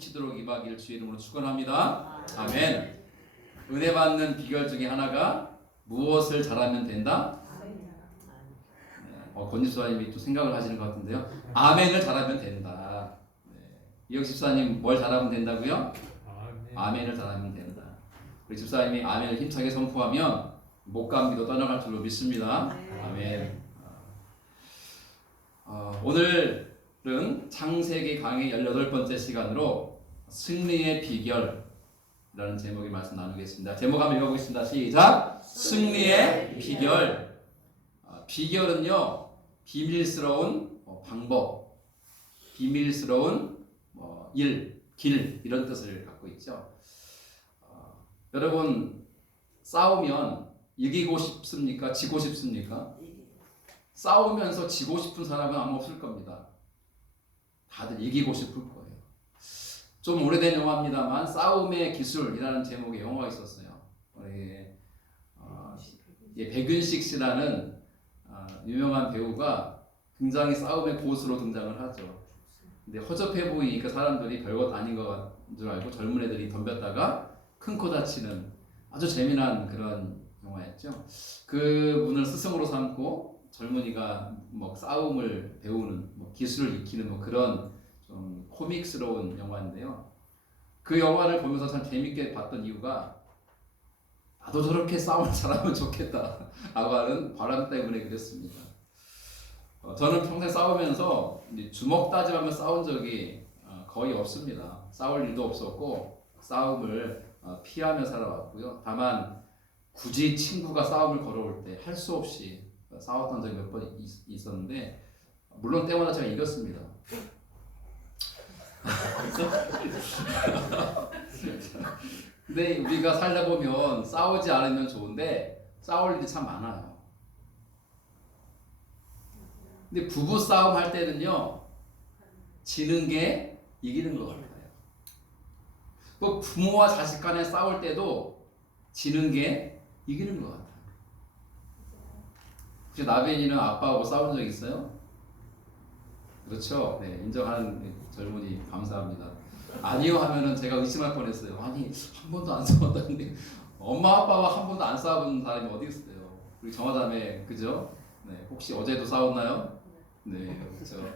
치도록 임하기를 주의 이름으로 축원합니다. 아멘. 은혜 받는 비결 중에 하나가 무엇을 잘하면 된다? 권지 수사님이 또 생각을 하시는 것 같은데요. 아멘을 잘하면 된다. 이영 집사님 뭘 잘하면 된다고요? 아멘을 잘하면 된다. 우리 집사님이 아멘을 힘차게 선포하면 목감기도 떠나갈 줄로 믿습니다. 아멘. 오늘은 창세기 강의 18번째 시간으로 승리의 비결이라는 제목의 말씀 나누겠습니다. 제목 한번 읽어보겠습니다. 시작! 승리의 비결. 비결은요, 비밀스러운 방법, 비밀스러운 일, 길, 이런 뜻을 갖고 있죠. 여러분, 싸우면 이기고 싶습니까? 지고 싶습니까? 싸우면서 지고 싶은 사람은 아마 없을 겁니다. 다들 이기고 싶을 거예요. 좀 오래된 영화입니다만 싸움의 기술이라는 제목의 영화가 있었어요. 백윤식 씨라는 유명한 배우가 굉장히 싸움의 고수로 등장을 하죠. 근데 허접해 보이니까 사람들이 별것 아닌 것 줄 알고 젊은 애들이 덤볐다가 큰 코 다치는 아주 재미난 그런 영화였죠. 그 분을 스승으로 삼고 젊은이가 싸움을 배우는 기술을 익히는 그런 좀 코믹스러운 영화인데요. 그 영화를 보면서 참 재밌게 봤던 이유가 나도 저렇게 싸움을 잘하면 좋겠다 라고 하는 바람 때문에 그랬습니다. 저는 평생 싸우면서 주먹 다짐하며 싸운 적이 거의 없습니다. 싸울 일도 없었고 싸움을 피하며 살아왔고요. 다만 굳이 친구가 싸움을 걸어올 때 할 수 없이 싸웠던 적이 몇 번 있었는데 물론 때마다 제가 이겼습니다. 근데 우리가 살다 보면 싸우지 않으면 좋은데 싸울 일이 참 많아요. 근데 부부 싸움 할 때는요, 지는 게 이기는 것 같아요. 또 부모와 자식 간에 싸울 때도 지는 게 이기는 것 같아요. 혹시 나벤이는 아빠하고 싸운 적 있어요? 그렇죠. 네, 인정하는 젊은이 감사합니다. 아니요 하면은 제가 의심할 뻔했어요. 아니, 한 번도 안 싸웠다는데 엄마 아빠와 한 번도 안 싸운 사람이 어디 있어요? 우리 정화자매, 그죠? 네, 혹시 어제도 싸웠나요? 네, 그렇죠. 네,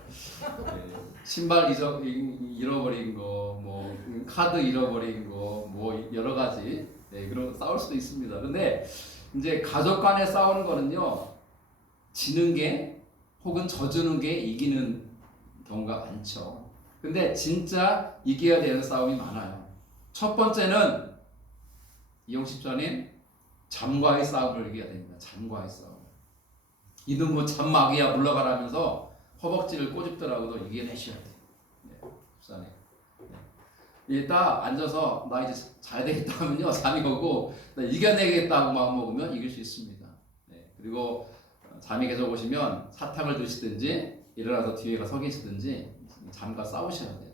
신발 잃어버린 거, 카드 잃어버린 거, 여러 가지, 그런 싸울 수도 있습니다. 근데 이제 가족 간에 싸우는 거는요, 지는 게 혹은 져주는 게 이기는 경우가 많죠. 근데 진짜 이겨야 되는 싸움이 많아요. 첫 번째는 이용십자님, 잠과의 싸움을 이겨야 됩니다. 잠과의 싸움. 이놈 잠마귀야 물러가라면서 허벅지를 꼬집더라고도 이겨내셔야 돼요. 집사님. 딱 앉아서 나 이제 자야 되겠다 하면요, 잠이 오고 나 이겨내겠다고 마음 먹으면 이길 수 있습니다. 그리고 잠이 계속 오시면 사탕을 드시든지 일어나서 뒤에 서 계시든지 잠과 싸우셔야 돼요.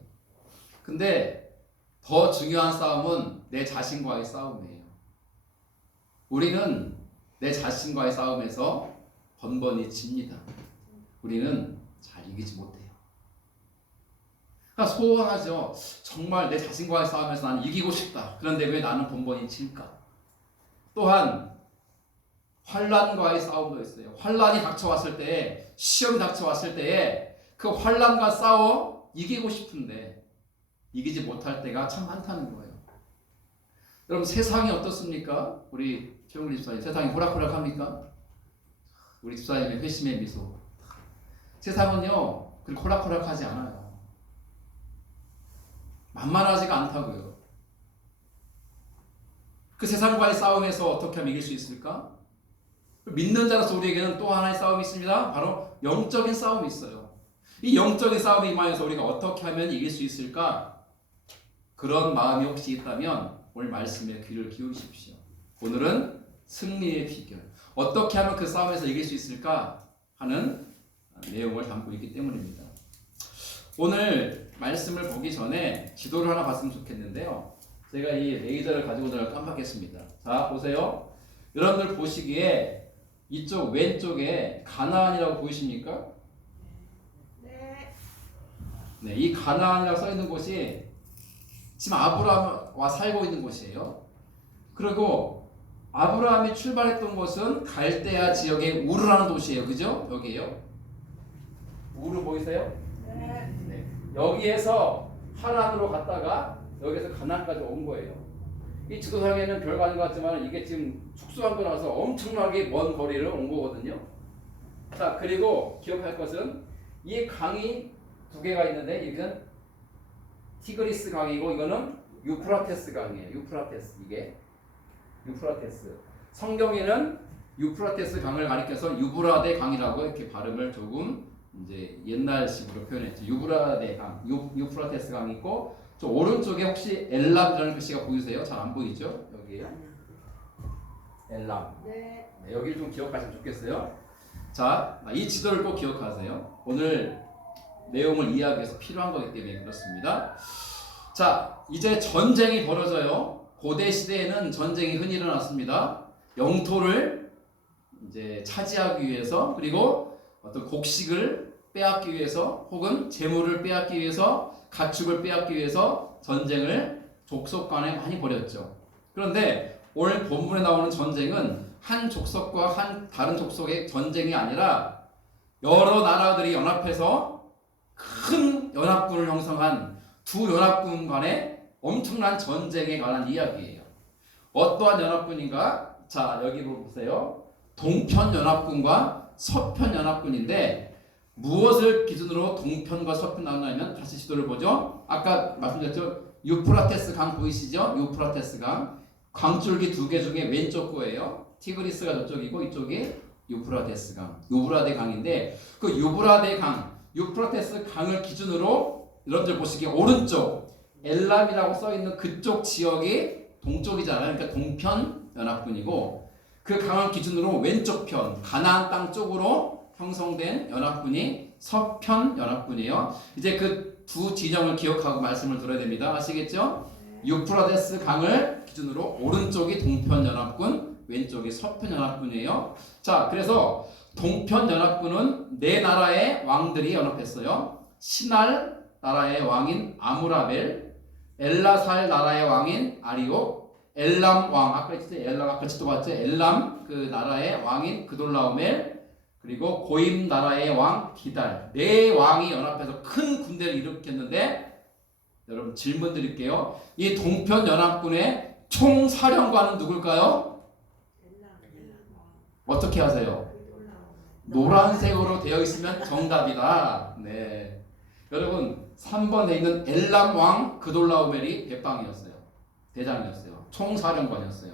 근데 더 중요한 싸움은 내 자신과의 싸움이에요. 우리는 내 자신과의 싸움에서 번번이 집니다. 우리는 잘 이기지 못해요. 그러니까 소원하죠. 정말 내 자신과의 싸움에서 나는 이기고 싶다. 그런데 왜 나는 번번이 질까? 또한 환난과의 싸움도 있어요. 환난이 닥쳐왔을 때, 시험이 닥쳐왔을 때에 그 환난과 싸워 이기고 싶은데 이기지 못할 때가 참 많다는 거예요. 여러분, 세상이 어떻습니까? 우리 최용리 집사님, 세상이 호락호락합니까? 우리 집사님의 회심의 미소. 세상은요, 그렇게 호락호락하지 않아요. 만만하지가 않다고요. 그 세상과의 싸움에서 어떻게 하면 이길 수 있을까? 믿는 자로서 우리에게는 또 하나의 싸움이 있습니다. 바로 영적인 싸움이 있어요. 이 영적인 싸움에 임하여서 우리가 어떻게 하면 이길 수 있을까? 그런 마음이 혹시 있다면 오늘 말씀에 귀를 기울이십시오. 오늘은 승리의 비결. 어떻게 하면 그 싸움에서 이길 수 있을까? 하는 내용을 담고 있기 때문입니다. 오늘 말씀을 보기 전에 지도를 하나 봤으면 좋겠는데요. 제가 이 레이저를 가지고 오느라 깜빡했습니다. 자, 보세요. 여러분들 보시기에 이쪽 왼쪽에 가나안이라고 보이십니까? 네. 이 가나안이라고 써 있는 곳이 지금 아브라함과 살고 있는 곳이에요. 그리고 아브라함이 출발했던 곳은 갈대아 지역의 우르라는 도시예요. 그죠? 여기에요. 우르 보이세요? 네. 여기에서 하란으로 갔다가 여기서 가나안까지 온 거예요. 이 지도상에는 별거 아닌 것 같지만 이게 지금 축소한 거라서 엄청나게 먼 거리를 온 거거든요. 자, 그리고 기억할 것은 이 강이 두 개가 있는데 이건 티그리스 강이고 이거는 유프라테스 강이에요. 유프라테스, 이게 유프라테스. 성경에는 유프라테스 강을 가리켜서 유브라데 강이라고 이렇게 발음을 조금 이제 옛날식으로 표현했죠. 유브라데 강, 유프라테스 강이 있고 저 오른쪽에 혹시 엘람이라는 글씨가 보이세요? 잘 안 보이죠? 여기에요. 엘람. 네. 네, 여기를 좀 기억하시면 좋겠어요. 자, 이 지도를 꼭 기억하세요. 오늘 내용을 이해하기 위해서 필요한 거기 때문에 그렇습니다. 자, 이제 전쟁이 벌어져요. 고대 시대에는 전쟁이 흔히 일어났습니다. 영토를 이제 차지하기 위해서, 그리고 어떤 곡식을 빼앗기 위해서, 혹은 재물을 빼앗기 위해서, 가축을 빼앗기 위해서 전쟁을 족속 간에 많이 벌였죠. 그런데 오늘 본문에 나오는 전쟁은 한 족속과 한 다른 족속의 전쟁이 아니라 여러 나라들이 연합해서 큰 연합군을 형성한 두 연합군 간의 엄청난 전쟁에 관한 이야기예요. 어떠한 연합군인가? 자, 여기 보세요. 동편 연합군과 서편 연합군인데 무엇을 기준으로 동편과 서편 나누냐면 다시 지도를 보죠. 아까 말씀드렸죠. 유프라테스 강 보이시죠? 유프라테스 강. 강줄기 두 개 중에 왼쪽 거예요. 티그리스가 저쪽이고 이쪽이 유프라테스 강. 유브라데 강인데 그 유브라데 강, 유프라테스 강을 기준으로 여러분들 보시기에 오른쪽 엘람이라고 써 있는 그쪽 지역이 동쪽이잖아요. 그러니까 동편 연합군이고 그 강을 기준으로 왼쪽 편 가나안 땅 쪽으로 형성된 연합군이 서편 연합군이에요. 이제 그 두 진영을 기억하고 말씀을 들어야 됩니다. 아시겠죠? 유프라테스 강을 기준으로 오른쪽이 동편 연합군, 왼쪽이 서편 연합군이에요. 자, 그래서 동편 연합군은 네 나라의 왕들이 연합했어요. 시날 나라의 왕인 아무라벨, 엘라살 나라의 왕인 아리옥, 엘람 왕 아까 했죠? 엘람 아까 지도 봤죠? 엘람 그 나라의 왕인 그돌라오멜, 그리고 고임 나라의 왕 디달. 네 왕이 연합해서 큰 군대를 일으켰는데 여러분 질문 드릴게요. 이 동편 연합군의 총사령관은 누굴까요? 어떻게 하세요? 노란색으로 되어 있으면 정답이다. 네. 여러분 3번에 있는 엘람 왕 그돌라오멜이 백방이었어요. 대장이었어요. 총사령관이었어요.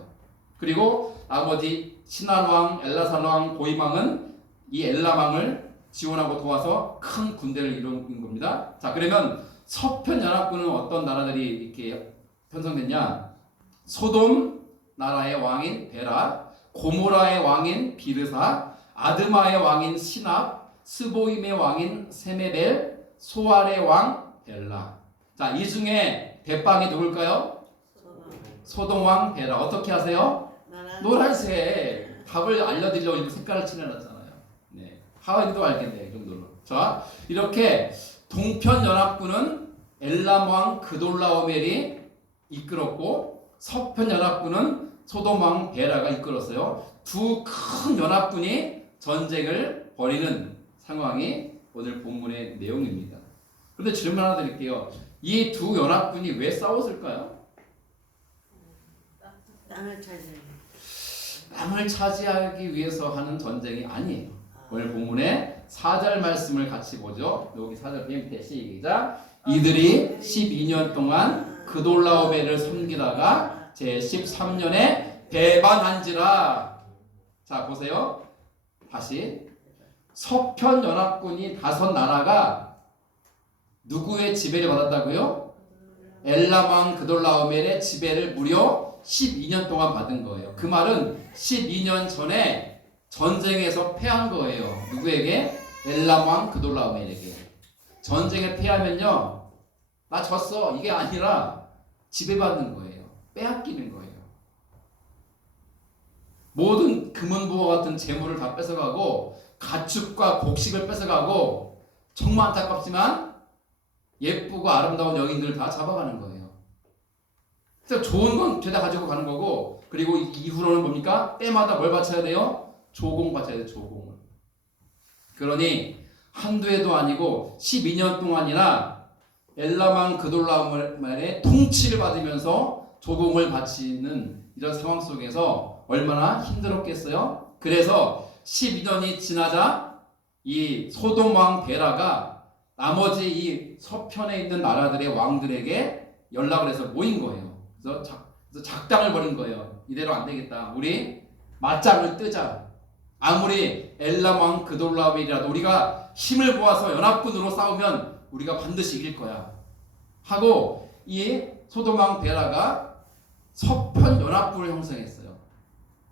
그리고 나머지 신한 왕, 엘라산 왕, 고임 왕은 이 엘람 왕을 지원하고 도와서 큰 군대를 이룬 겁니다. 자, 그러면 서편 연합군은 어떤 나라들이 이렇게 편성됐냐? 소돔 나라의 왕인 베라, 고모라의 왕인 비르사, 아드마의 왕인 시납, 스보임의 왕인 세메벨, 소알의 왕 벨라. 자, 이 중에 대빵이 누굴까요? 소돔 왕 베라. 어떻게 하세요? 노란색. 답을 알려드리려고 색깔을 칠해놨잖아요. 네, 하은이도 알겠네 이 정도로. 자, 이렇게 동편 연합군은 엘람 왕 그돌라오멜이 이끌었고 서편 연합군은 소돔 왕 베라가 이끌었어요. 두 큰 연합군이 전쟁을 벌이는 상황이 오늘 본문의 내용입니다. 그런데 질문 하나 드릴게요. 이 두 연합군이 왜 싸웠을까요? 땅을 차지하기 위해서 하는 전쟁이 아니에요. 오늘 본문의 4절 말씀을 같이 보죠. 여기 4절 밑에 시작. 이들이 12년 동안 그돌라오멜을 섬기다가 제13년에 배반한지라. 자, 보세요. 다시 서편 연합군이 5나라가 누구의 지배를 받았다고요? 엘람 왕 그돌라오멜의 지배를 무려 12년 동안 받은 거예요. 그 말은 12년 전에 전쟁에서 패한 거예요. 누구에게? 엘람 왕 그돌라오멜에게. 전쟁에 패하면요, 나 졌어 이게 아니라 지배받는 거예요. 빼앗기는 거예요. 모든 금은부와 같은 재물을 다 뺏어가고 가축과 곡식을 뺏어가고 정말 안타깝지만 예쁘고 아름다운 여인들을 다 잡아가는 거예요. 좋은 건 죄다 가지고 가는 거고, 그리고 이후로는 뭡니까? 때마다 뭘 바쳐야 돼요? 조공 바쳐야 돼요. 조공을. 그러니 한두 해도 아니고 12년 동안이나 엘라만 그돌라오멜의 통치를 받으면서 조공을 바치는 이런 상황 속에서 얼마나 힘들었겠어요? 그래서 12년이 지나자 이 소돔 왕 베라가 나머지 이 서편에 있는 나라들의 왕들에게 연락을 해서 모인 거예요. 그래서 작당을 벌인 거예요. 이대로 안 되겠다. 우리 맞짱을 뜨자. 아무리 엘람 왕 그돌라오멜이라도 우리가 힘을 모아서 연합군으로 싸우면 우리가 반드시 이길 거야. 하고 이 소돔 왕 베라가 서편 연합군을 형성했어요.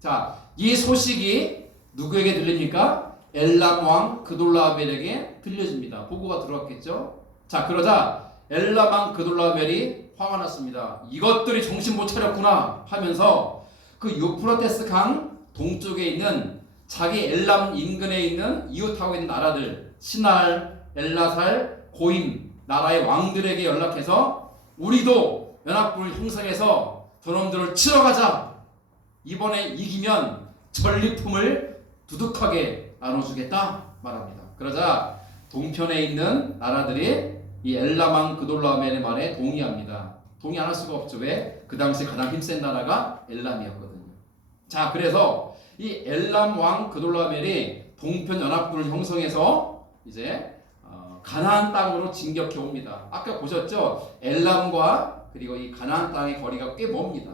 자, 이 소식이 누구에게 들립니까? 엘람 왕 그돌라오멜에게 들려집니다. 보고가 들어왔겠죠? 자, 그러자 엘람 왕 그돌라오멜이 화가 났습니다. 이것들이 정신 못 차렸구나 하면서 그 유프라테스 강 동쪽에 있는 자기 엘람 인근에 있는 이웃하고 있는 나라들 시날, 엘라살, 고임 나라의 왕들에게 연락해서 우리도 연합군을 형성해서 저놈들을 치러 가자. 이번에 이기면 전리품을 두둑하게 나눠주겠다 말합니다. 그러자 동편에 있는 나라들이 이 엘람 왕 그돌라오멜의 말에 동의합니다. 동의 안 할 수가 없죠. 왜? 그 당시 가장 힘센 나라가 엘람이었거든요. 자, 그래서 이 엘람 왕 그돌라오멜이 동편 연합군을 형성해서 이제 가나안 땅으로 진격해 옵니다. 아까 보셨죠? 엘람과 그리고 이 가나안 땅의 거리가 꽤 멉니다.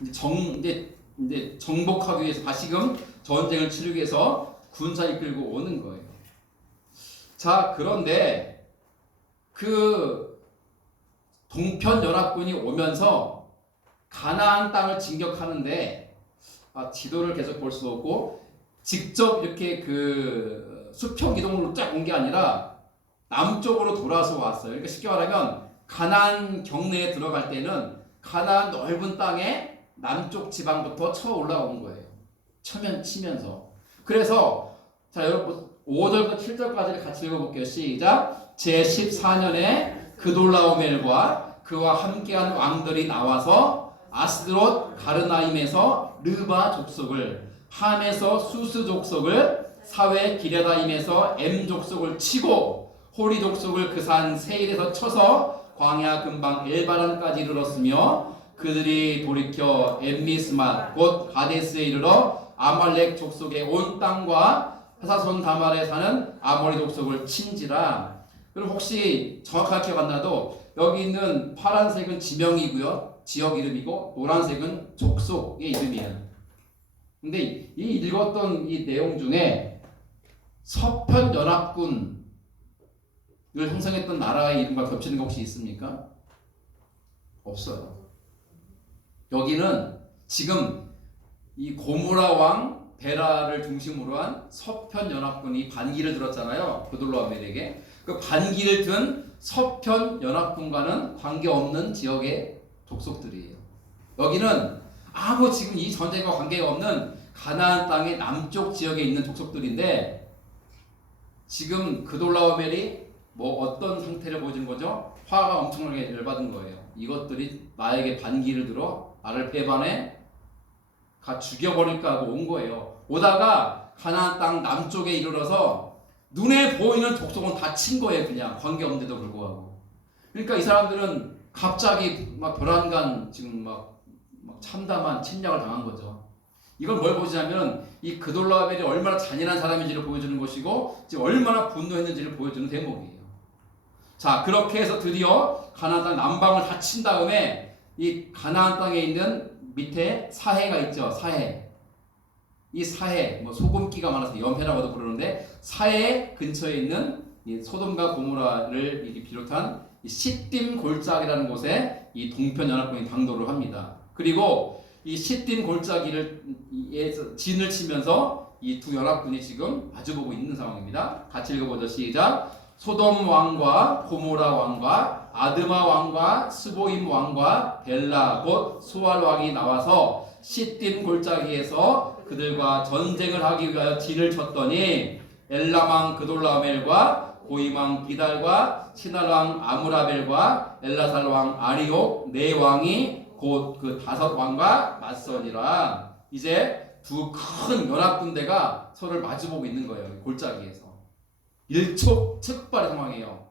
이제 정복하기 위해서 다시금 전쟁을 치르기 위해서 군사 이끌고 오는 거예요. 자, 그런데 그 동편 연합군이 오면서 가나안 땅을 진격하는데 지도를 계속 볼 수 없고 직접 이렇게 그 수평 기동으로 쫙 온 게 아니라 남쪽으로 돌아서 왔어요. 그러니까 쉽게 말하면 가나안 경내에 들어갈 때는 가나안 넓은 땅에 남쪽 지방부터 쳐 올라온 거예요. 치면서. 그래서 자, 여러분 5절부터 7절까지를 같이 읽어볼게요. 시작. 제14년에 그돌라오멜과 그와 함께한 왕들이 나와서 아스드롯 가르나임에서 르바 족속을, 함에서 수스 족속을, 사회 기레다임에서 엠 족속을 치고 호리 족속을 그 산 세일에서 쳐서 광야 근방 엘바란까지 이르렀으며 그들이 돌이켜 엠미스맛 곧 가데스에 이르러 아말렉 족속의 온 땅과 하사손 다말에 사는 아모리 족속을 친지라. 그럼 혹시 정확하게 기억 안 나도 여기 있는 파란색은 지명이고요, 지역 이름이고 노란색은 족속의 이름이에요. 근데 이 읽었던 이 내용 중에 서편 연합군을 형성했던 나라의 이름과 겹치는 것 혹시 있습니까? 없어요. 여기는 지금 이 고무라 왕 베라를 중심으로 한 서편 연합군이 반기를 들었잖아요. 그돌라오멜에게. 그 반기를 든 서편 연합군과는 관계없는 지역의 족속들이에요. 여기는 아무 지금 이 전쟁과 관계가 없는 가나안 땅의 남쪽 지역에 있는 족속들인데 지금 그돌라오멜이 뭐 어떤 상태를 보여주는 거죠? 화가 엄청나게 열받은 거예요. 이것들이 나에게 반기를 들어 나를 배반해 가 죽여버릴까 하고 온 거예요. 오다가 가나안 땅 남쪽에 이르러서 눈에 보이는 족속은 다 친 거예요. 그냥 관계없는데도 불구하고. 그러니까 이 사람들은 갑자기 막 불안간 지금 막 참담한 침략을 당한 거죠. 이걸 뭘 보시냐면 이 그돌라오멜이 얼마나 잔인한 사람인지를 보여주는 것이고 지금 얼마나 분노했는지를 보여주는 대목이에요. 자, 그렇게 해서 드디어 가나안 땅 남방을 다 친 다음에 이 가나안 땅에 있는 밑에 사해가 있죠. 사해. 이 사해, 뭐 소금기가 많아서 염해라고도 부르는데 사해 근처에 있는 이 소돔과 고모라를 비롯한 이 시딤 골짜기라는 곳에 이 동편 연합군이 당도를 합니다. 그리고 이 시딤 골짜기를 진을 치면서 이 두 연합군이 지금 마주보고 있는 상황입니다. 같이 읽어보죠. 시작. 소돔 왕과 고모라 왕과 아드마 왕과 스보임 왕과 벨라 곧 수알 왕이 나와서 시딤 골짜기에서 그들과 전쟁을 하기 위하여 진을 쳤더니 엘람 왕 그돌라오멜과 고임 왕 기달과 시날 왕 아무라벨과 엘라살 왕 아리옥 네 왕이 곧 그 5왕과 맞서니라. 이제 두 큰 연합군대가 서로를 마주보고 있는 거예요. 골짜기에서. 일촉즉발의 상황이에요.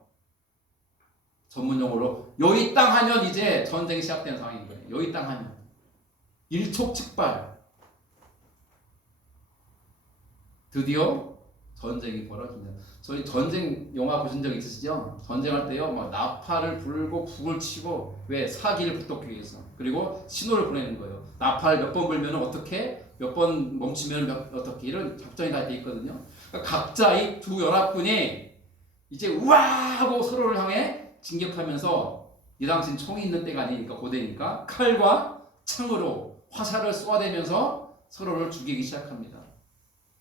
전문 용어로 여의 땅 하면 이제 전쟁이 시작되는 상황인 거예요. 여의 땅 하면 일촉즉발. 드디어 전쟁이 벌어집니다. 저희 전쟁 영화 보신 적 있으시죠? 전쟁할 때요, 막 나팔을 불고 북을 치고 왜 사기를 북돋기 위해서. 그리고 신호를 보내는 거예요. 나팔 몇 번 불면 어떻게, 몇 번 멈추면 어떻게, 이런 작전이 다 돼 있거든요. 그러니까 각자 이 두 연합군이 이제 우와 하고 서로를 향해 진격하면서, 이 당시엔 총이 있는 때가 아니니까 고대니까 칼과 창으로 화살을 쏘아대면서 서로를 죽이기 시작합니다.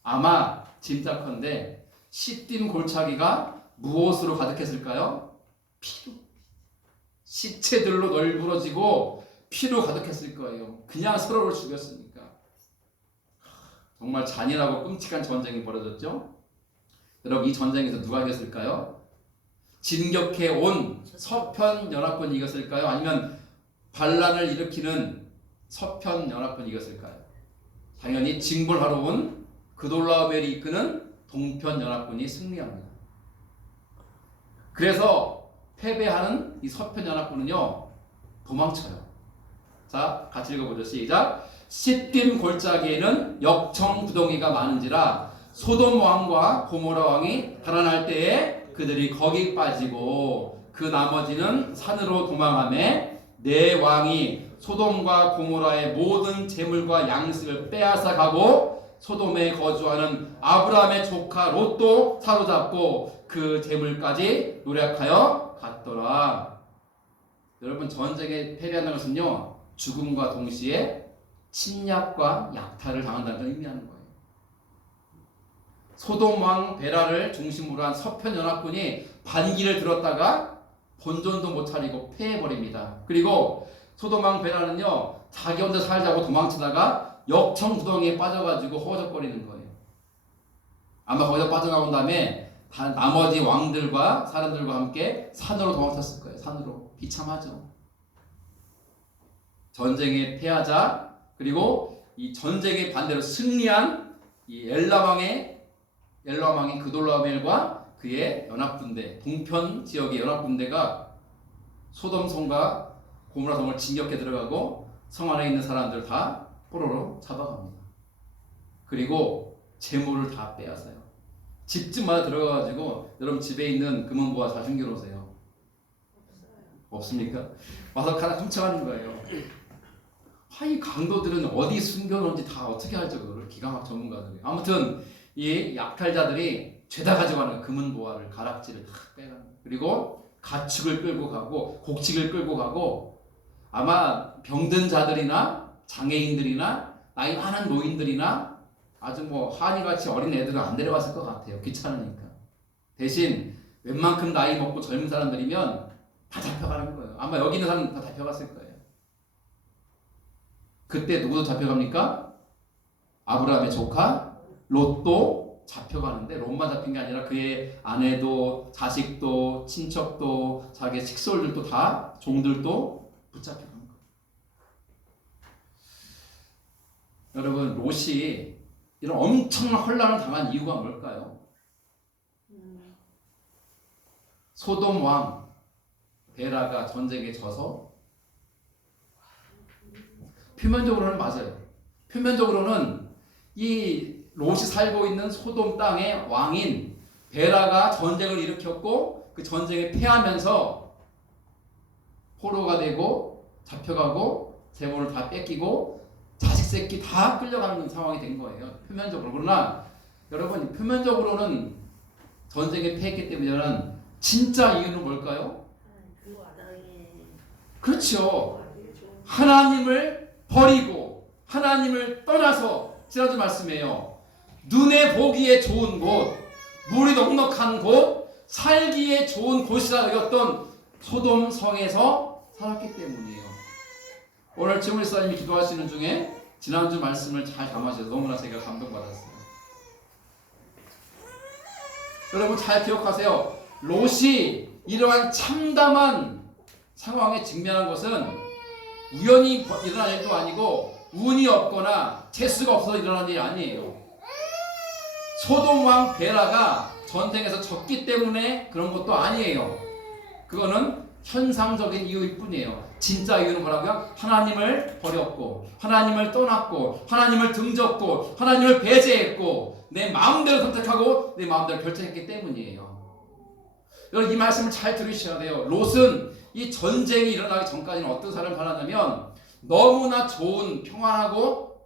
아마 짐작컨대 시딤 골짜기가 무엇으로 가득했을까요? 피로. 시체들로 널브러지고 피로 가득했을 거예요. 그냥 서로를 죽였으니까. 정말 잔인하고 끔찍한 전쟁이 벌어졌죠. 여러분, 이 전쟁에서 누가 이겼을까요? 진격해 온 서편 연합군이 이겼을까요? 아니면 반란을 일으키는 서편 연합군이 이겼을까요? 당연히 징벌하러 온 그돌라오멜이 이끄는 동편 연합군이 승리합니다. 그래서 패배하는 이 서편 연합군은요, 도망쳐요. 자, 같이 읽어보죠. 시작. 시딤 골짜기에는 역청구덩이가 많은지라 소돔 왕과 고모라 왕이 달아날 때에 그들이 거기 빠지고 그 나머지는 산으로 도망하매 네 왕이 소돔과 고모라의 모든 재물과 양식을 빼앗아 가고 소돔에 거주하는 아브라함의 조카 롯도 사로잡고 그 재물까지 노력하여 갔더라. 여러분, 전쟁에 패배한다는 것은요, 죽음과 동시에 침략과 약탈을 당한다는 걸 의미하는 거예요. 소돔 왕 베라를 중심으로 한 서편 연합군이 반기를 들었다가 본전도 못 차리고 패해버립니다. 그리고 소돔 왕 베라는요, 자기 혼자 살자고 도망치다가 역청구덩이에 빠져가지고 허우적거리는 거예요. 아마 거기서 빠져나온 다음에 나머지 왕들과 사람들과 함께 산으로 도망쳤을 거예요. 산으로. 비참하죠. 전쟁에 패하자, 그리고 이 전쟁의 반대로 승리한 이 엘람왕인 그돌라오멜과 그의 연합군대, 동편 지역의 연합군대가 소돔성과 고모라성을 진격해 들어가고 성 안에 있는 사람들 다 포로로 잡아갑니다. 그리고 재물을 다 빼앗아요. 집집마다 들어가가지고, 여러분 집에 있는 금은보화 잘 숨겨놓으세요. 없습니까? 와서 하나 훔쳐가는 거예요. 이 강도들은 어디 숨겨놓은지 다 어떻게 알죠? 그걸 기가막 전문가들이. 아무튼 이 약탈자들이 죄다 가져가는 거예요. 금은보화를, 가락지를 다 빼가는 거예요. 그리고 가축을 끌고 가고 곡식을 끌고 가고, 아마 병든 자들이나 장애인들이나 나이 많은 노인들이나 아주 한이같이 어린 애들은 안 데려갔을 것 같아요. 귀찮으니까. 대신 웬만큼 나이 먹고 젊은 사람들이면 다 잡혀가는 거예요. 아마 여기 있는 사람은 다 잡혀갔을 거예요. 그때 누구도 잡혀갑니까? 아브라함의 조카 롯도 잡혀가는데, 롯만 잡힌 게 아니라 그의 아내도 자식도 친척도 자기의 식솔들도 다, 종들도 붙잡혀간 거예요. 여러분, 롯이 이런 엄청난 혼란을 당한 이유가 뭘까요? 소돔 왕 베라가 전쟁에 져서, 표면적으로는 맞아요. 표면적으로는 이 롯이 살고 있는 소돔 땅의 왕인 베라가 전쟁을 일으켰고, 그 전쟁에 패하면서 포로가 되고 잡혀가고 재물을 다 뺏기고 자식 새끼 다 끌려가는 상황이 된 거예요. 표면적으로. 그러나 여러분, 표면적으로는 전쟁에 패했기 때문에 진짜 이유는 뭘까요? 그렇죠. 하나님을 버리고 하나님을 떠나서, 지난주 말씀이에요. 눈에 보기에 좋은 곳, 물이 넉넉한 곳, 살기에 좋은 곳이라 여겼던 소돔 성에서 살았기 때문이에요. 오늘 최훈 목사님이 기도하시는 중에 지난주 말씀을 잘 담아주셔서 너무나 제가 감동받았어요. 여러분 잘 기억하세요. 롯이 이러한 참담한 상황에 직면한 것은 우연히 일어난 일도 아니고 운이 없거나 재수가 없어서 일어난 일이 아니에요. 소돔 왕 베라가 전쟁에서 졌기 때문에 그런 것도 아니에요. 그거는 현상적인 이유일 뿐이에요. 진짜 이유는 뭐라고요? 하나님을 버렸고, 하나님을 떠났고, 하나님을 등졌고, 하나님을 배제했고, 내 마음대로 선택하고 내 마음대로 결정했기 때문이에요. 여러분 이 말씀을 잘 들으셔야 돼요. 롯은 이 전쟁이 일어나기 전까지는 어떤 삶을 살았냐면 너무나 좋은 평안하고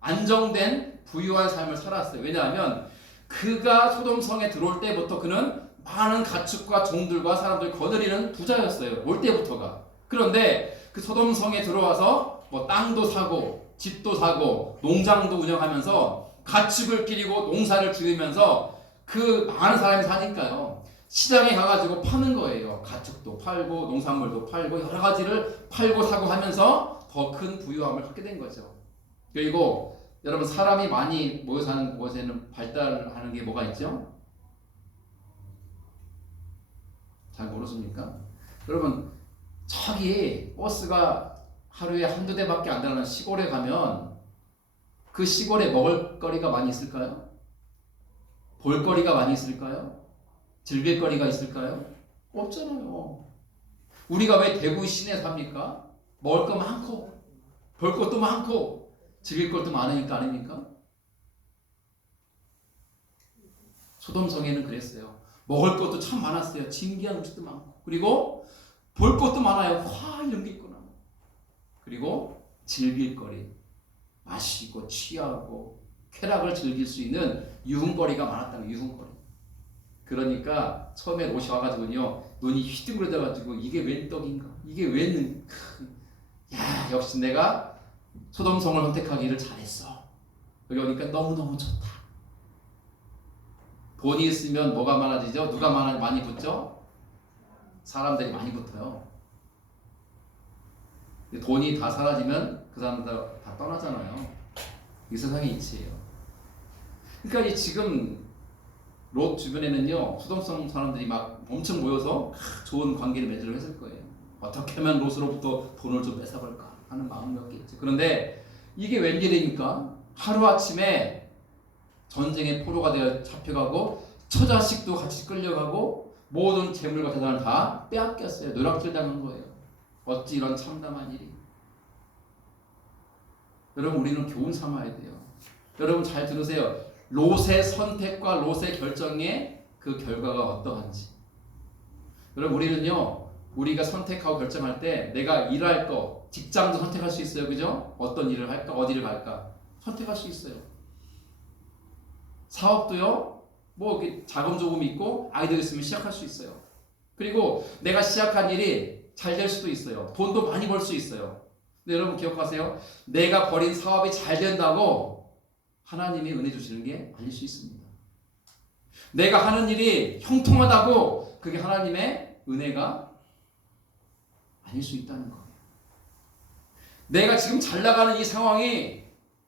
안정된 부유한 삶을 살았어요. 왜냐하면 그가 소돔성에 들어올 때부터 그는 많은 가축과 종들과 사람들 거느리는 부자였어요. 올 때부터가. 그런데 그 소돔성에 들어와서 뭐 땅도 사고 집도 사고 농장도 운영하면서 가축을 기르고 농사를 지으면서 그 많은 사람이 사니까요. 시장에 가가지고 파는 거예요. 가축도 팔고 농산물도 팔고 여러 가지를 팔고 사고 하면서 더 큰 부유함을 갖게 된 거죠. 그리고 여러분 사람이 많이 모여 사는 곳에는 발달하는 게 뭐가 있죠? 잘 모르십니까? 여러분 저기 버스가 하루에 한두 대밖에 안 다니는 시골에 가면 그 시골에 먹을 거리가 많이 있을까요? 볼거리가 많이 있을까요? 즐길 거리가 있을까요? 없잖아요. 우리가 왜 대구 시내 삽니까? 먹을 거 많고 볼 것도 많고 즐길 것도 많으니까 아닙니까? 소돔성에는 그랬어요. 먹을 것도 참 많았어요. 진귀한 음식도 많고 그리고 볼 것도 많아요. 와 이런 게 있구나. 그리고 즐길 거리 마시고 취하고 쾌락을 즐길 수 있는 유흥거리가 많았다는 유흥거리. 그러니까 처음에 롯이 와가지고요 눈이 휘둥그레져가지고 이게 웬 떡인가 이게 웬 야 역시 내가 소돔성을 선택하기를 잘했어. 여기 오니까 너무너무 좋다. 돈이 있으면 뭐가 많아지죠? 누가 많이 붙죠? 사람들이 많이 붙어요. 돈이 다 사라지면 그 사람들 다 떠나잖아요. 이 세상의 이치예요. 그러니까 지금 롯 주변에는요 소돔성 사람들이 막 엄청 모여서 좋은 관계를 맺으려고 했을 거예요. 어떻게 하면 롯으로부터 돈을 좀 뺏어볼까 하는 마음이었겠죠. 그런데 이게 웬일입니까? 하루아침에 전쟁의 포로가 되어 잡혀가고 처자식도 같이 끌려가고 모든 재물과 재산을 다 빼앗겼어요. 노략질 당한 거예요. 어찌 이런 참담한 일이. 여러분 우리는 교훈 삼아야 돼요. 여러분 잘 들으세요. 롯의 선택과 롯의 결정의 그 결과가 어떠한지. 여러분 우리는요 우리가 선택하고 결정할 때 내가 일할 거 직장도 선택할 수 있어요. 그죠? 어떤 일을 할까 어디를 갈까 선택할 수 있어요. 사업도요 뭐 자금 조금 있고 아이디어 있으면 시작할 수 있어요. 그리고 내가 시작한 일이 잘 될 수도 있어요. 돈도 많이 벌 수 있어요. 근데 여러분 기억하세요. 내가 벌인 사업이 잘 된다고 하나님이 은혜 주시는 게 아닐 수 있습니다. 내가 하는 일이 형통하다고 그게 하나님의 은혜가 아닐 수 있다는 거예요. 내가 지금 잘 나가는 이 상황이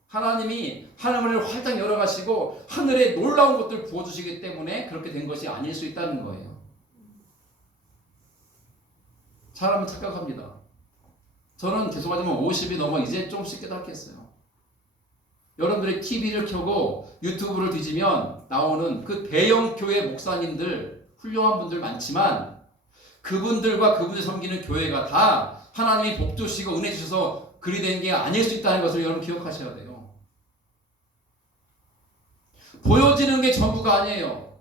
하나님이 하늘을 활짝 열어가시고 하늘에 놀라운 것들을 부어주시기 때문에 그렇게 된 것이 아닐 수 있다는 거예요. 사람은 착각합니다. 저는 죄송하지만 50이 넘어 이제 조금씩 깨닫겠어요. 여러분들이 TV를 켜고 유튜브를 뒤지면 나오는 그 대형 교회 목사님들 훌륭한 분들 많지만 그분들과 그분들 섬기는 교회가 다 하나님이 복 주시고 은혜 주셔서 그리 된 게 아닐 수 있다는 것을 여러분 기억하셔야 돼요. 보여지는 게 전부가 아니에요.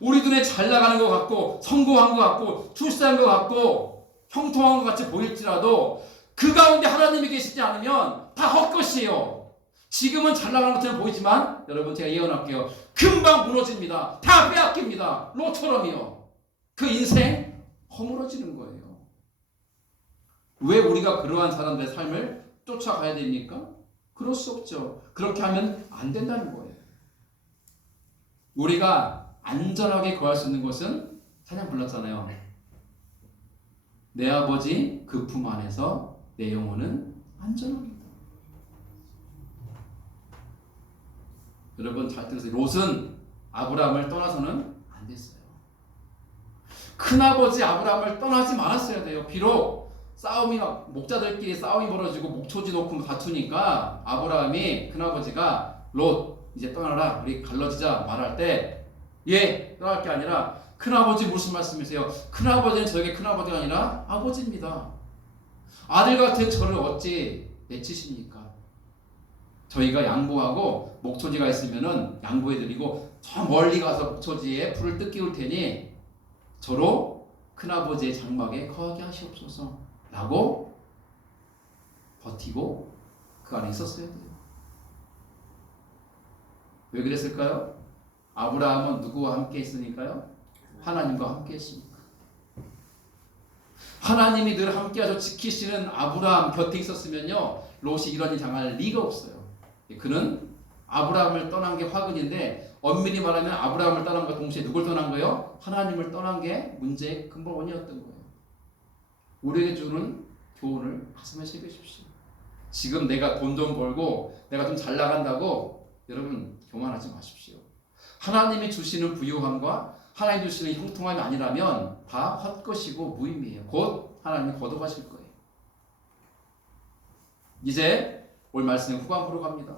우리 눈에 잘 나가는 것 같고 성공한 것 같고 출세한 것 같고 형통한 것 같이 보일지라도 그 가운데 하나님이 계시지 않으면 다 헛것이에요. 지금은 잘 나가는 것처럼 보이지만 여러분 제가 예언할게요. 금방 무너집니다. 다 빼앗깁니다. 롯처럼이요. 그 인생 허물어지는 거예요. 왜 우리가 그러한 사람들의 삶을 쫓아가야 됩니까? 그럴 수 없죠. 그렇게 하면 안 된다는 거예요. 우리가 안전하게 거할 수 있는 곳은 찬양 불렀잖아요. 내 아버지 그 품 안에서 내 영혼은 안전합니다. 여러분 잘 들으세요. 롯은 아브라함을 떠나서는 안 됐어요. 큰아버지 아브라함을 떠나지 말았어야 돼요. 비록 싸움이 막 목자들끼리 싸움이 벌어지고 목초지 놓고 다투니까 아브라함이 큰아버지가 롯 이제 떠나라 우리 갈라지자 말할 때 예 떠날 게 아니라 큰아버지 무슨 말씀이세요? 큰아버지는 저에게 큰아버지가 아니라 아버지입니다. 아들 같은 저를 어찌 내치십니까? 저희가 양보하고 목초지가 있으면은 양보해드리고 저 멀리 가서 목초지에 불을 뜯기울 테니 저로 큰아버지의 장막에 거하게 하시옵소서 라고 버티고 그 안에 있었어야 돼요. 왜 그랬을까요? 아브라함은 누구와 함께 있으니까요? 하나님과 함께 했습니다. 하나님이 늘 함께하셔 지키시는 아브라함 곁에 있었으면요 롯이 이런 일 당할 리가 없어요. 그는 아브라함을 떠난 게 화근인데 엄밀히 말하면 아브라함을 떠난 것과 동시에 누굴 떠난 거예요? 하나님을 떠난 게 문제의 근본원이었던 거예요. 우리에게 주는 교훈을 가슴에 새기십시오. 지금 내가 돈 좀 벌고 내가 좀 잘 나간다고 여러분 교만하지 마십시오. 하나님이 주시는 부유함과 하나님 주시는 형통함이 아니라면 다 헛것이고 무의미해요. 곧 하나님이 거둬가실 거예요. 이제 올 말씀의 후반부로 갑니다.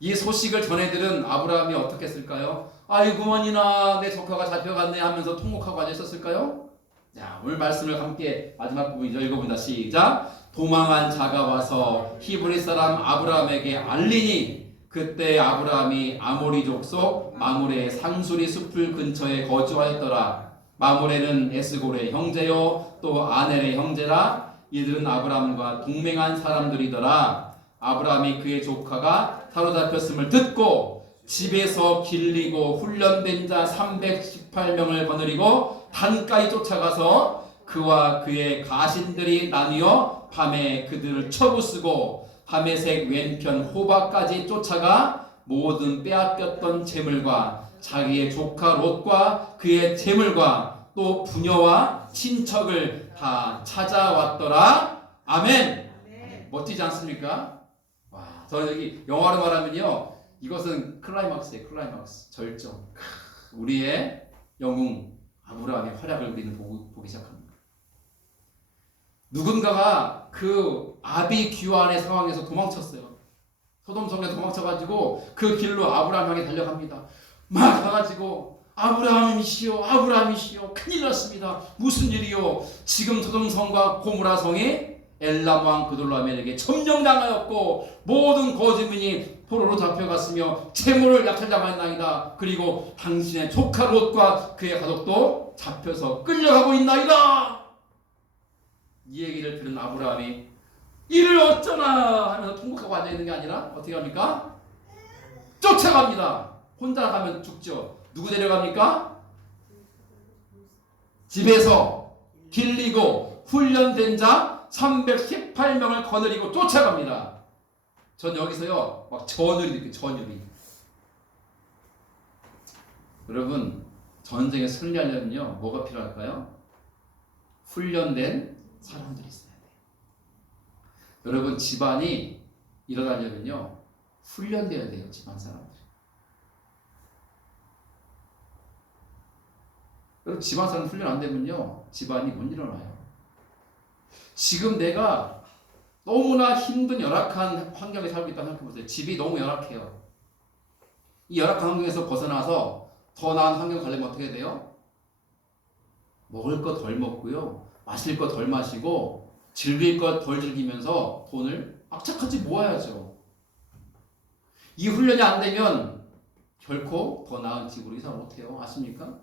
이 소식을 전해들은 아브라함이 어떻게 했을까요? 아이고머니나 내 조카가 잡혀갔네 하면서 통곡하고 앉아있었을까요? 자, 오늘 말씀을 함께 마지막 부분 읽어봅니다. 시작. 도망한 자가 와서 히브리 사람 아브라함에게 알리니 그때 아브라함이 아모리 족속 마므레의 상수리 숲을 근처에 거주하였더라. 마므레는 에스골의 형제요 또 아넬의 형제라. 이들은 아브라함과 동맹한 사람들이더라. 아브라함이 그의 조카가 사로잡혔음을 듣고 집에서 길리고 훈련된 자 318명을 거느리고 단가에 쫓아가서 그와 그의 가신들이 나뉘어 밤에 그들을 쳐부수고 하메색 왼편 호박까지 쫓아가 모든 빼앗겼던 재물과 자기의 조카 롯과 그의 재물과 또 부녀와 친척을 다 찾아왔더라. 아멘. 멋지지 않습니까? 와, 저 여기 영화로 말하면요 이것은 클라이막스예요. 클라이막스 절정. 우리의 영웅 아브라함의 활약을 우리는 보기 시작합니다. 누군가가 그 아비규환의 상황에서 도망쳤어요. 소돔성에 도망쳐가지고 그 길로 아브라함 향해 달려갑니다. 막 가가지고 아브라함이시여 아브라함이시여 큰일 났습니다. 무슨 일이요? 지금 소돔성과 고무라성이 엘람 왕 그돌라멜에게 점령당하였고 모든 거주민이 포로로 잡혀갔으며 채무를 약탈당하였나이다. 그리고 당신의 조카 롯과 그의 가족도 잡혀서 끌려가고 있나이다. 이 얘기를 들은 아브라함이 이를 어쩌나 하면서 통곡하고 앉아있는 게 아니라 어떻게 합니까? 쫓아갑니다. 혼자 가면 죽죠. 누구 데려갑니까? 집에서 길리고 훈련된 자 318명을 거느리고 쫓아갑니다. 전 여기서요 막 전율이 느껴요. 전율이. 여러분 전쟁에 승리하려면요 뭐가 필요할까요? 훈련된 사람들이 있어야 돼요. 여러분 집안이 일어나려면요 훈련되어야 돼요. 집안 사람들. 여러분 집안 사람 훈련 안 되면요 집안이 못 일어나요. 지금 내가 너무나 힘든 열악한 환경에 살고 있다고 생각해보세요. 집이 너무 열악해요. 이 열악한 환경에서 벗어나서 더 나은 환경 가려면 어떻게 돼요? 먹을 거 덜 먹고요 마실 거 덜 마시고 즐길 거 덜 즐기면서 돈을 악착같이 모아야죠. 이 훈련이 안 되면 결코 더 나은 집으로 이사 못해요. 아십니까?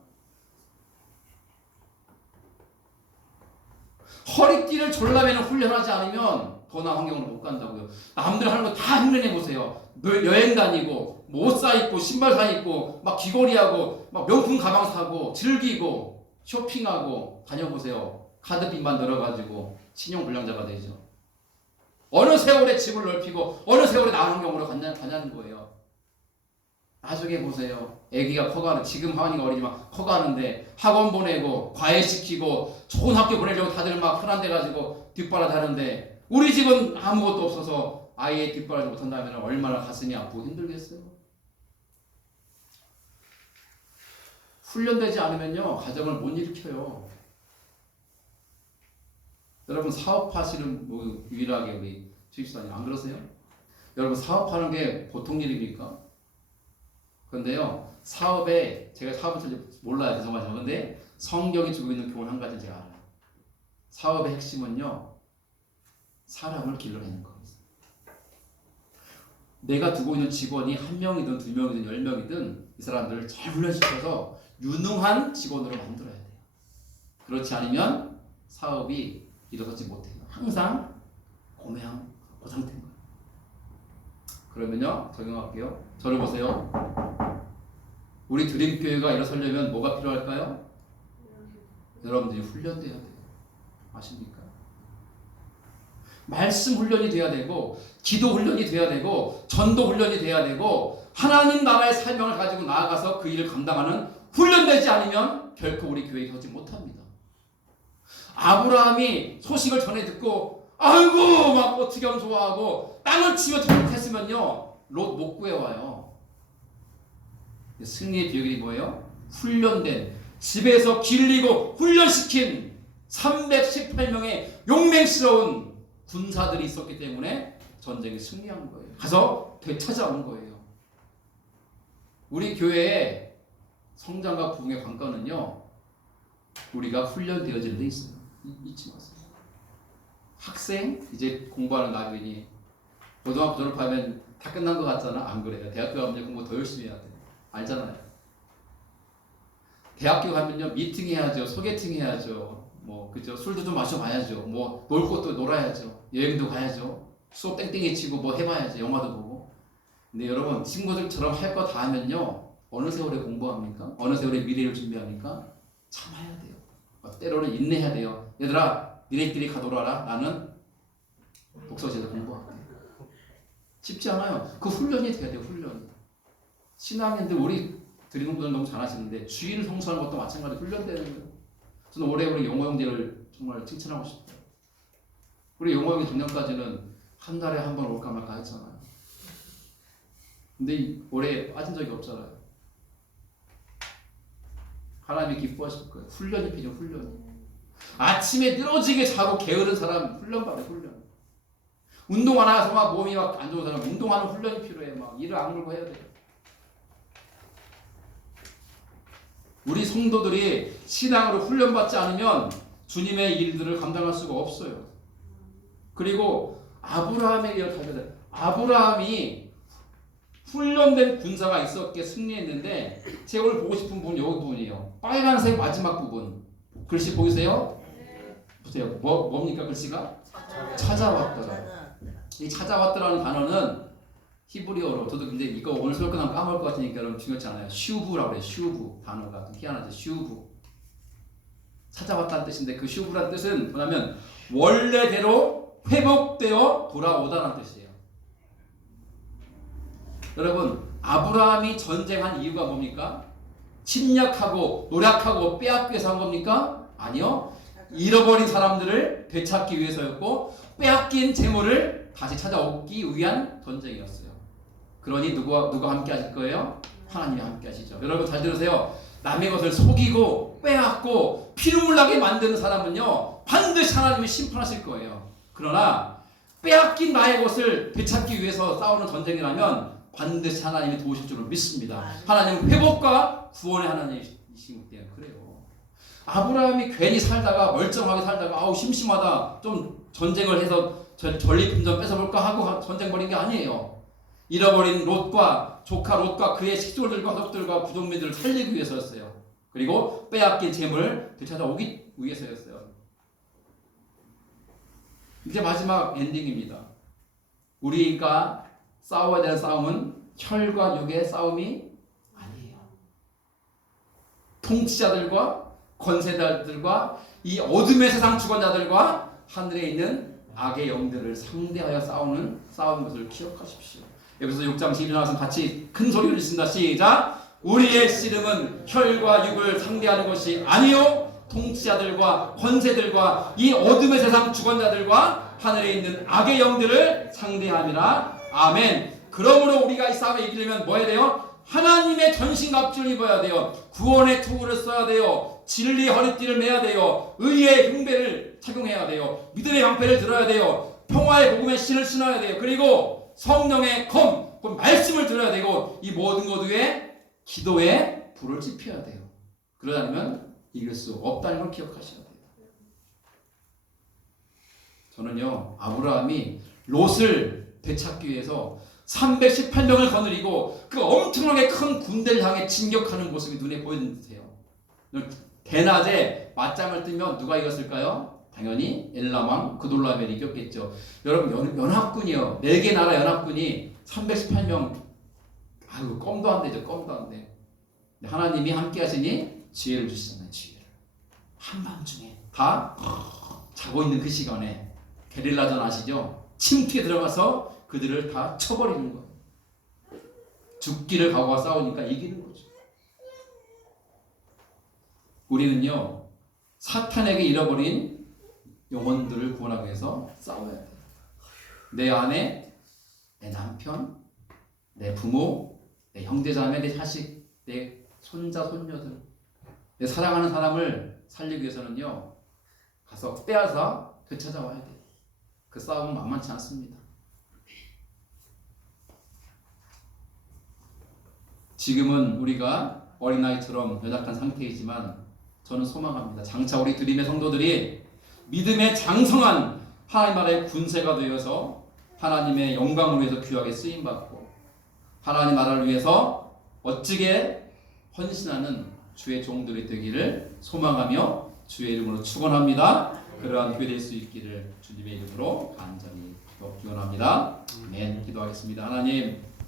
허리띠를 졸라매는 훈련하지 않으면 더 나은 환경으로 못 간다고요. 남들 하는 거 다 흉내내 보세요. 여행 다니고 뭐 옷 사입고 신발 사입고 막 귀걸이하고 막 명품 가방 사고 즐기고 쇼핑하고 다녀보세요. 카드빚만 늘어가지고 신용불량자가 되죠. 어느 세월에 집을 넓히고 어느 세월에 나은 환경으로 가냐는 거예요. 나중에 보세요. 아기가 커가는 지금 하은이가 어리지만 커가는데 학원 보내고 과외시키고 좋은 학교 보내려고 다들 막 흔한 데 가지고 뒷바라지하는데 우리 집은 아무것도 없어서 아이의 뒷바라지 못한다면 얼마나 가슴이 아프고 힘들겠어요. 훈련되지 않으면요 가정을 못 일으켜요. 여러분 사업하시는 뭐 유일하게 우리 주입사님 안 그러세요? 여러분 사업하는 게 보통 일입니까? 그런데요 사업에 제가 사업을 잘 몰라요 죄송하지만 근데 성경이 주고 있는 교훈 한 가지 제가 알아요. 사업의 핵심은요 사람을 길러내는 겁니다. 내가 두고 있는 직원이 1명이든 2명이든 10명이든 이 사람들을 잘 훈련시켜서 유능한 직원으로 만들어야 돼요. 그렇지 않으면 사업이 일어서지 못해요. 항상 고매한 그 상태인 거예요. 그러면요 적용할게요. 저를 보세요. 우리 드림교회가 일어서려면 뭐가 필요할까요? 여러분들이 훈련돼야 돼요. 아십니까? 말씀 훈련이 돼야 되고 기도 훈련이 돼야 되고 전도 훈련이 돼야 되고 하나님 나라의 사명을 가지고 나아가서 그 일을 감당하는 훈련되지 않으면 결코 우리 교회에 서지 못합니다. 아브라함이 소식을 전해 듣고 아이고 막 어떻게 하면 좋아하고 땅을 치며 도둑했으면요 롯 못 구해와요. 승리의 비결이 뭐예요? 훈련된 집에서 길리고 훈련시킨 318명의 용맹스러운 군사들이 있었기 때문에 전쟁에 승리한 거예요. 가서 되찾아온 거예요. 우리 교회의 성장과 부흥의 관건은요 우리가 훈련되어지는 데 있어요. 잊지 마세요. 학생 이제 공부하는 나이니 고등학교 졸업하면 다 끝난 것 같잖아. 안 그래요. 대학교 가면 공부 더 열심히 해야 돼. 알잖아요. 대학교 가면요 미팅 해야죠. 소개팅 해야죠. 뭐 그죠. 술도 좀 마셔봐야죠. 뭐 놀 것도 놀아야죠. 여행도 가야죠. 수업 땡땡이 치고 뭐 해봐야죠. 영화도 보고. 근데 여러분 친구들처럼 할 거 다 하면요 어느 세월에 공부합니까? 어느 세월에 미래를 준비합니까? 참아야 돼요. 때로는 인내해야 돼요. 얘들아 니네끼리 가 놀아라. 나는 독서실에서 공부할게. 쉽지 않아요. 그 훈련이 돼야 돼요. 훈련이. 신앙인들 우리 드리는 너무 잘하시는데 주일 성수하는 것도 마찬가지로 훈련되는 거예요. 저는 올해 우리 영호 형제를 정말 칭찬하고 싶어요. 우리 영호 형이 작년까지는 한 달에 한 번 올까 말까 했잖아요. 근데 올해 빠진 적이 없잖아요. 하나님이 기뻐하실 거예요. 훈련이 필요 훈련이. 아침에 늘어지게 자고 게으른 사람 훈련 받아요. 훈련. 운동 안 해서 막 몸이 막 안 좋은 사람 운동하는 훈련이 필요해. 막 일을 악물고 해야 돼요. 우리 성도들이 신앙으로 훈련받지 않으면 주님의 일들을 감당할 수가 없어요. 그리고 아브라함에게 가면 아브라함이 훈련된 군사가 있었기에 승리했는데 제가 오늘 보고 싶은 부분은 이 부분이에요. 빨간색 마지막 부분. 글씨 보이세요? 보세요. 뭡니까 글씨가? 찾아왔더라. 이 찾아왔더라는 단어는 히브리어로 저도 근데 이거 오늘 수업 끝나면 까먹을 것 같으니까 여러분 중요치 않아요. 슈브라고 그래요. 슈브 단어가 좀 희한하죠. 슈브 찾아왔다는 뜻인데 그 슈브라는 뜻은 뭐냐면 원래대로 회복되어 돌아오다라는 뜻이에요. 여러분 아브라함이 전쟁한 이유가 뭡니까? 침략하고 노력하고 빼앗기 위해서 한 겁니까? 아니요. 잃어버린 사람들을 되찾기 위해서였고 빼앗긴 재물을 다시 찾아오기 위한 전쟁이었어요. 그러니 누가 함께 하실 거예요? 하나님이 함께 하시죠. 여러분 잘 들으세요. 남의 것을 속이고 빼앗고 피눈물 나게 만드는 사람은요 반드시 하나님이 심판하실 거예요. 그러나 빼앗긴 나의 것을 되찾기 위해서 싸우는 전쟁이라면 반드시 하나님이 도우실 줄을 믿습니다. 하나님은 회복과 구원의 하나님이시기 때문에 그래요. 아브라함이 괜히 살다가 멀쩡하게 살다가 아우 심심하다 좀 전쟁을 해서 전리품 좀 뺏어볼까 하고 전쟁 벌인 게 아니에요. 잃어버린 롯과 조카 롯과 그의 식솔들과 가족들과 부족민들을 살리기 위해서였어요. 그리고 빼앗긴 재물을 되찾아오기 위해서였어요. 이제 마지막 엔딩입니다. 우리가 싸워야 되는 싸움은 혈과 육의 싸움이 아니에요. 통치자들과 권세자들과 이 어둠의 세상 주관자들과 하늘에 있는 악의 영들을 상대하여 싸우는 것을 기억하십시오. 여기서 6장 12절 말씀 같이 큰 소리를 듣습니다. 시작. 우리의 씨름은 혈과 육을 상대하는 것이 아니요 통치자들과 권세들과 이 어둠의 세상 주관자들과 하늘에 있는 악의 영들을 상대함이라. 아멘. 그러므로 우리가 이 싸움에 이기려면 뭐 해야 돼요? 하나님의 전신갑주를 입어야 돼요. 구원의 투구를 써야 돼요. 진리의 허리띠를 매야 돼요. 의의 흉배를 착용해야 돼요. 믿음의 방패를 들어야 돼요. 평화의 복음의 신을 신어야 돼요. 그리고 성령의 검, 그 말씀을 들어야 되고 이 모든 것 위에 기도에 불을 지펴야 돼요. 그러지 않으면 이길 수 없다는 걸 기억하셔야 돼요. 저는요, 아브라함이 롯을 되찾기 위해서 318명을 거느리고 그 엄청나게 큰 군대를 향해 진격하는 모습이 눈에 보이는 듯해요. 대낮에 맞짱을 뜨면 누가 이겼을까요? 당연히 엘람왕 그돌라멜이 이겼겠죠. 여러분, 연합군이요. 4개 나라 연합군이 318명, 아유, 껌도 안 되죠. 껌도 안 돼. 하나님이 함께 하시니 지혜를 주시잖아요. 지혜를. 한밤중에 다 자고 있는 그 시간에 게릴라전 아시죠? 침투에 들어가서 그들을 다 쳐버리는 거예요. 죽기를 각오하고 싸우니까 이기는 거죠. 우리는요, 사탄에게 잃어버린 영혼들을 구원하기 위해서 싸워야 돼요. 내 아내, 내 남편, 내 부모, 내 형제자매, 내 자식, 내 손자, 손녀들, 내 사랑하는 사람을 살리기 위해서는요, 가서 빼앗아 되찾아와야 돼요. 그 싸움은 만만치 않습니다. 지금은 우리가 어린아이처럼 연약한 상태이지만 저는 소망합니다. 장차 우리 드림의 성도들이 믿음의 장성한 하나님 나라의 군세가 되어서 하나님의 영광을 위해서 귀하게 쓰임받고 하나님 나라를 위해서 멋지게 헌신하는 주의 종들이 되기를 소망하며 주의 이름으로 축원합니다. 그러한 교회 될 수 있기를 주님의 이름으로 간절히 기원합니다. 아멘. 기도하겠습니다. 하나님,